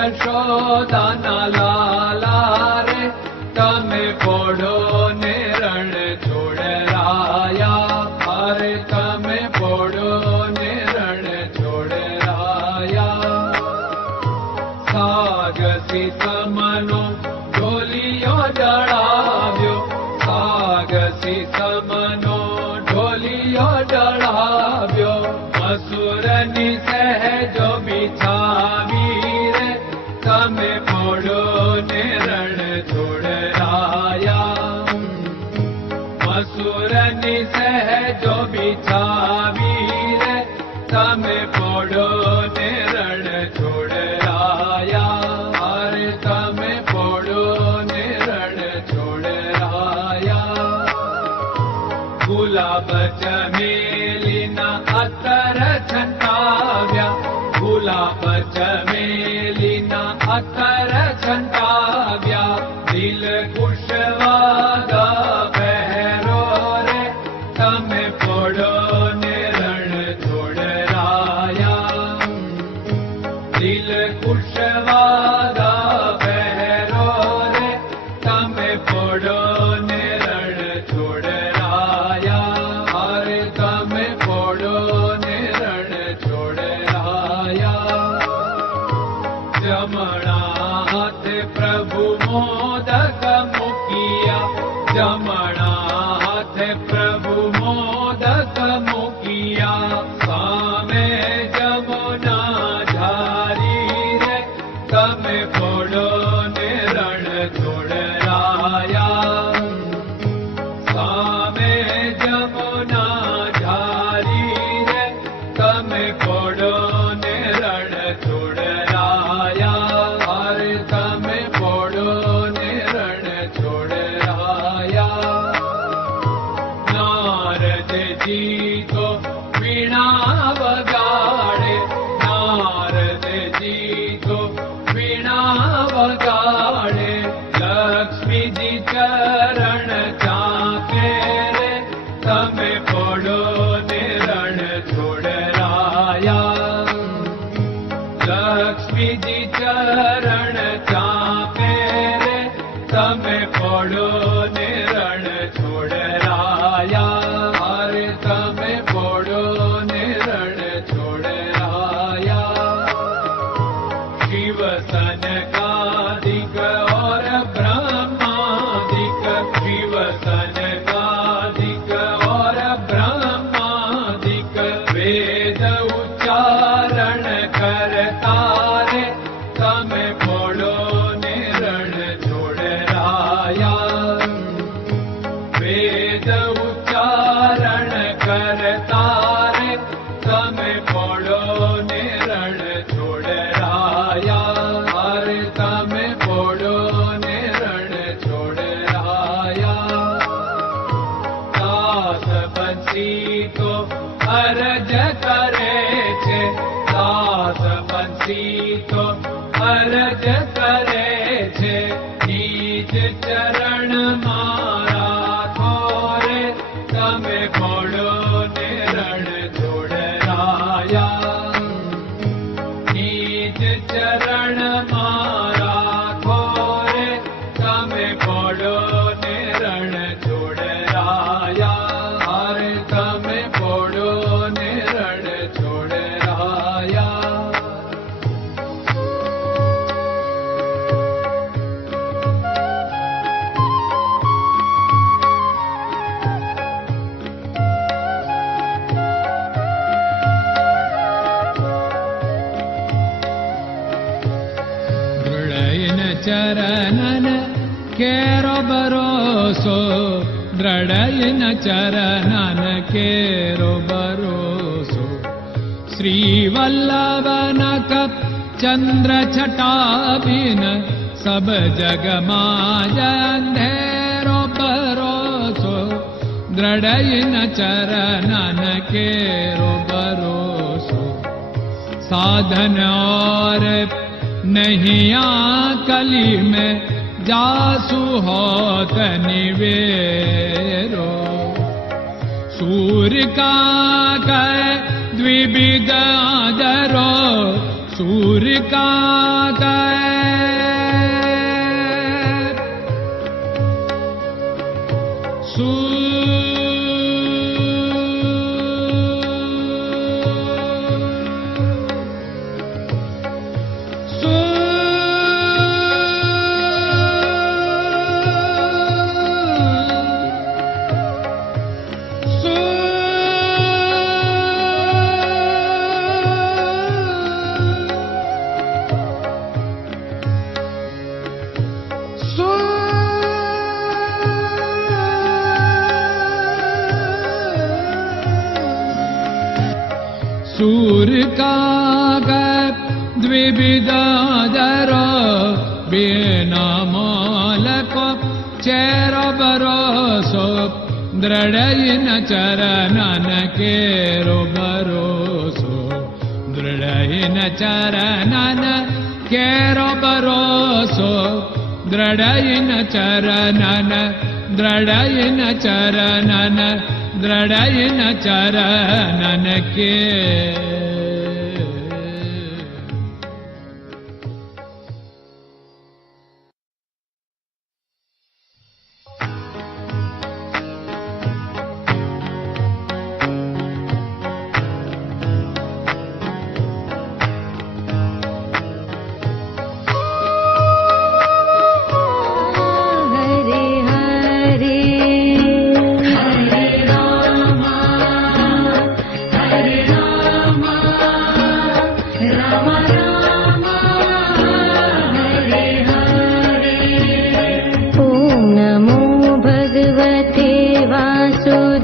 યશોદાના લાલા રે તમે પોડો ને રણ છોડરાયા. અરે તમે પોડો ને રણ છોડરાયા. સાગસી સમનો ઢોલિયો જડાવ્યો, સાગસી સમનો ઢોલિયો જડાવ્યો. મસૂરની સહેજો બિછાવી રે તમે પોડો ને રણ છોડરાયા. મસૂરની સહેજો બિછાવી રે તમે પોડો ને રણ છોડરાયા. અરે તમે પોડો ને રણ છોડરાયા. ગુલાબ ચમેલીના અત્તર છંટાવ્યા, ગુલાબ ચમેલીના અત્તર છંટાવ્યા. દિલ કુશવાદા પહેરો રે તમે પોડો ને રણ છોડરાયા. દિલ કુશવાદા પહેરો રે તમે પોડો ને રણ છોડરાયા. અરે તમે પોડો ને રણ છોડરાયા. જમણા હાથે પ્રભુ મોદક મૂકિયા, જમણા હાથે પ્રભુ મોદક મૂકિયા. સામે જમુના ઝારી રે તમે પોડો ને રણ છોડરાયા. સામે જમુના ઝારી રે તમે પોડો ને રણ છોડરાયા. અરે તમે પોડો ને રણ છોડરાયા. નારદજી તો વીણા વગાડે, નારદજી તો વીણા વગાડે. લક્ષ્મીજી ચરણ ચાપે રે તમે પોડો ને રણ છોડરાયા. લક્ષ્મીજી ચરણ ચાપે રે તમે પોડો ને રણ છોડરાયા. અરે તમે પોડો ને રણ છોડરાયા. શિવ સનકાદિક और ब्रह्मादिक, शिव सनकादिक और ब्रह्मादिक. वेद उच्चारण करता रे તમે પોડો ને રણ છોડરાયા. વેદ ઉચ્ચારણ કરતા રે તમે પોડો ને રણ છોડરાયા. અરે તમે પોડો ને રણ છોડરાયા. દાસ બંસી તો અરજ કરે છે, દાસ બંસી તો અરજ કરે છે. નીજ ચરણ મારા થોરે તમે પોડો ને રણ છોડરાયા. નીજ ચરણ મારા થોરે તમે પોડો ને રણ છોડરાયા. અરે તમે પોડો ને રણ છોડરાયા. ચરણન કેરો ભરોસો, દ્રઢયન ચરણન કેરો ભરોસો. શ્રી વલ્લભન કપ ચંદ્ર છટાબિન સબ જગમાં અંધેરો ભરોસો. દ્રઢયન ચરણન કેરો ભરોસો. साधन और नहीं कली में जासु होत निवेरो। सूर्य का कह द्विविध आदरो, सूर्य का सूर्य का द्विविदादर बिना मालक चेर बरोसो दृढ़ चरणन केरो भरोसो दृढ़ चरणन केरो भरोसो दृढ़ चरणन दृढ़ चरणन दृढ़ चरणन के नमो भगवते वासुदेवाय।